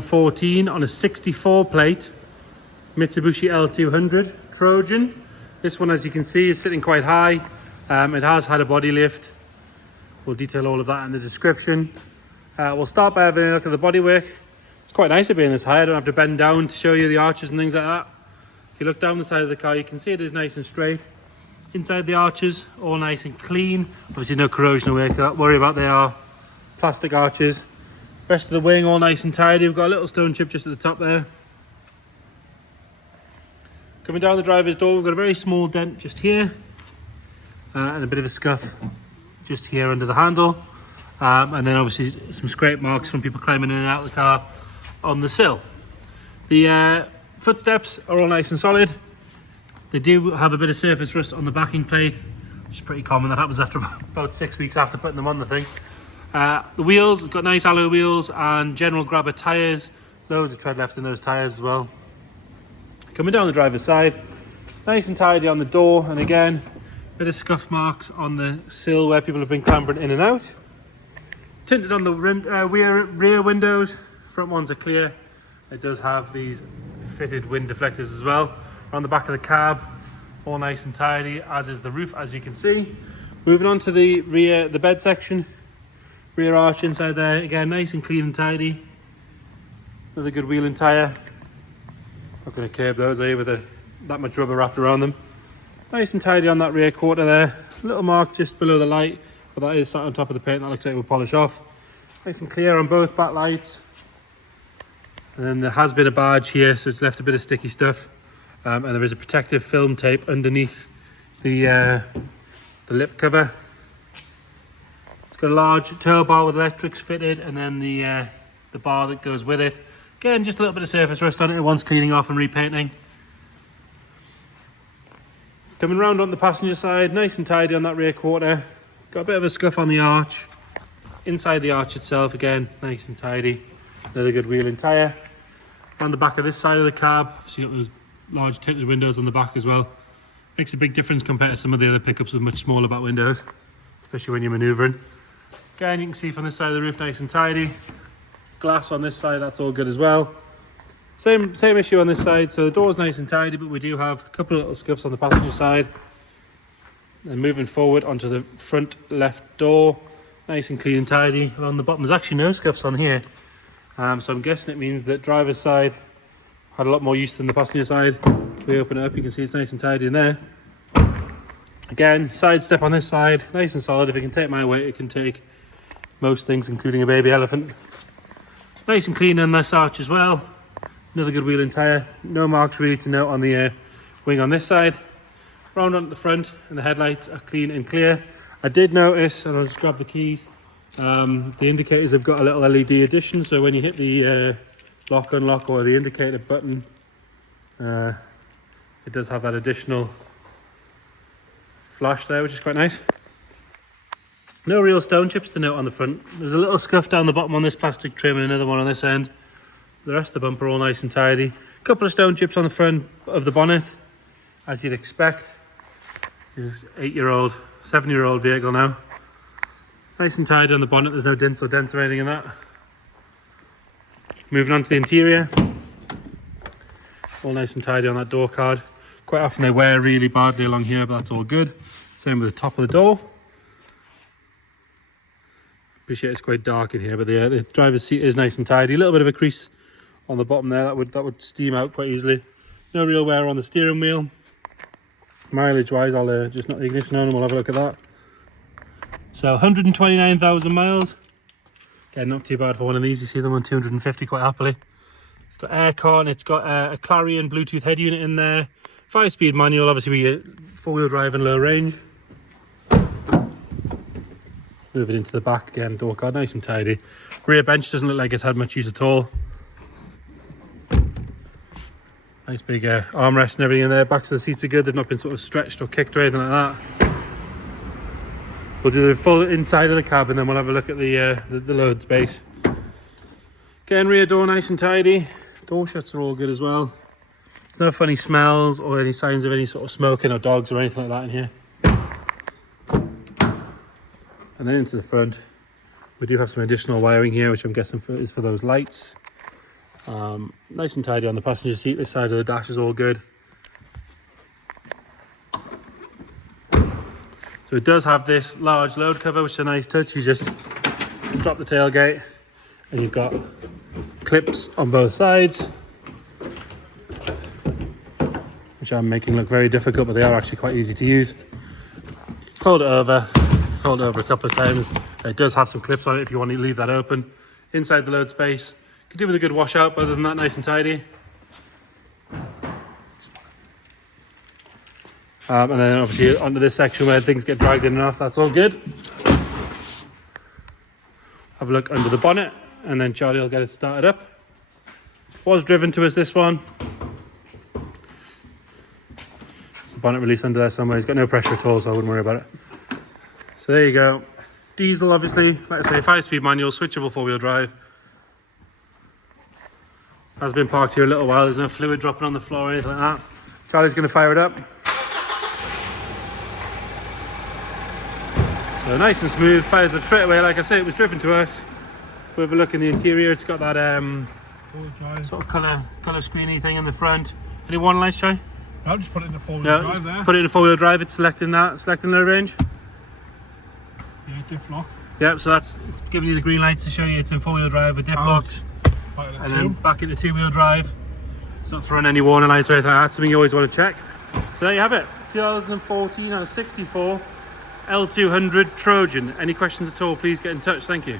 14 on a 64 plate Mitsubishi L200 Trojan. This one, as you can see, is sitting quite high. It has had a body lift. We'll detail all of that in the description. We'll start by having a look at the bodywork. It's quite nice it being this high. I don't have to bend down to show you the arches and things like that. If you look down the side of the car, you can see it is nice and straight. Inside the arches, all nice and clean. Obviously no corrosion to worry about. They are plastic arches. Rest of the wing all nice and tidy. We've got a little stone chip just at the top there. Coming down the driver's door, we've got a very small dent just here. And a bit of a scuff just here under the handle. And then obviously some scrape marks from people climbing in and out of the car on the sill. The footsteps are all nice and solid. They do have a bit of surface rust on the backing plate, which is pretty common. That happens after about 6 weeks after putting them on the thing. The wheels, it's got nice alloy wheels and general grabber tyres. Loads of tread left in those tyres as well. Coming down the driver's side, nice and tidy on the door, and again, bit of scuff marks on the sill where people have been clambering in and out. Tinted on the rear windows, front ones are clear. It does have these fitted wind deflectors as well. On the back of the cab, all nice and tidy, as is the roof, as you can see. Moving on to the rear, the bed section. Rear arch inside there, again, nice and clean and tidy. Another good wheel and tyre. Not going to curb those, are you, with that much rubber wrapped around them. Nice and tidy on that rear quarter there. A little mark just below the light, but that is sat on top of the paint. That looks like it will polish off. Nice and clear on both back lights. And then there has been a badge here, so it's left a bit of sticky stuff. And there is a protective film tape underneath the lip cover. It's got a large tow bar with electrics fitted, and then the bar that goes with it. Again, just a little bit of surface rust on it. It wants cleaning off and repainting. Coming round on the passenger side, nice and tidy on that rear quarter. Got a bit of a scuff on the arch. Inside the arch itself, again, nice and tidy. Another good wheel and tyre. On the back of this side of the cab, so you've got those large tinted windows on the back as well. Makes a big difference compared to some of the other pickups with much smaller back windows, especially when you're manoeuvring. Again, you can see from this side of the roof, nice and tidy. Glass on this side, that's all good as well. Same issue on this side, so the door's nice and tidy, but we do have a couple of little scuffs on the passenger side. And moving forward onto the front left door, nice and clean and tidy. On the bottom, there's actually no scuffs on here. So I'm guessing it means that driver's side had a lot more use than the passenger side. We open it up, you can see it's nice and tidy in there. Again, side step on this side, nice and solid. If it can take my weight, it can take most things, including a baby elephant. Nice and clean on this arch as well. Another good wheel and tyre. No marks really to note on the wing on this side. Round onto the front, and the headlights are clean and clear. I did notice, and I'll just grab the keys, the indicators have got a little LED addition, so when you hit the lock unlock or the indicator button, it does have that additional flash there, which is quite nice. No real stone chips to note on the front. There's a little scuff down the bottom on this plastic trim and another one on this end. The rest of the bumper all nice and tidy. A couple of stone chips on the front of the bonnet, as you'd expect. It's 7-year-old vehicle now. Nice and tidy on the bonnet. There's no dents or dents or anything in that. Moving on to the interior. All nice and tidy on that door card. Quite often they wear really badly along here, but that's all good. Same with the top of the door. Appreciate it's quite dark in here, but the driver's seat is nice and tidy. A little bit of a crease on the bottom there, that would steam out quite easily. No real wear on the steering wheel. Mileage wise, I'll just knock the ignition on and we'll have a look at that. So 129,000 miles. Again, not too bad for one of these. You see them on 250 quite happily. It's got aircon, it's got a Clarion Bluetooth head unit in there. 5-speed manual, obviously we get 4-wheel drive and low range. Move it into the back again, door card, nice and tidy. Rear bench doesn't look like it's had much use at all. Nice big armrest and everything in there. Backs of the seats are good, they've not been sort of stretched or kicked or anything like that. We'll do the full inside of the cab and then we'll have a look at the load space. Again, rear door nice and tidy. Door shuts are all good as well. There's no funny smells or any signs of any sort of smoking or dogs or anything like that in here. And then into the front, we do have some additional wiring here, which I'm guessing is for those lights. Nice and tidy on the passenger seat. This side of the dash is all good. So it does have this large load cover, which is a nice touch. You just drop the tailgate and you've got clips on both sides, which I'm making look very difficult, but they are actually quite easy to use. Fold it over a couple of times. It does have some clips on it if you want to leave that open. Inside the load space, could do with a good washout, but other than that, nice and tidy. And then obviously onto this section where things get dragged in and off, that's all good. Have a look under the bonnet and then Charlie will get it started up. Was driven to us, this one. There's a bonnet release under there somewhere. He's got no pressure at all, so I wouldn't worry about it. So there you go. Diesel, obviously, like I say, 5-speed manual, switchable 4-wheel drive. Has been parked here a little while. There's no fluid dropping on the floor or anything like that. Charlie's going to fire it up. So nice and smooth, fires up straight away. Like I say, it was driven to us. If we have a look in the interior, it's got that sort of colour screeny thing in the front. Any warning lights, Charlie? No, just put it in the 4-wheel drive there. Put it in a 4-wheel drive. It's selecting low range. Yeah, diff lock. Yep, so it's giving you the green lights to show you it's in 4-wheel drive with diff lock. And then back into 2-wheel drive. It's not throwing any warning lights or anything like that. Something you always want to check. So there you have it. 2014 on a 64 L200 Trojan. Any questions at all, please get in touch. Thank you.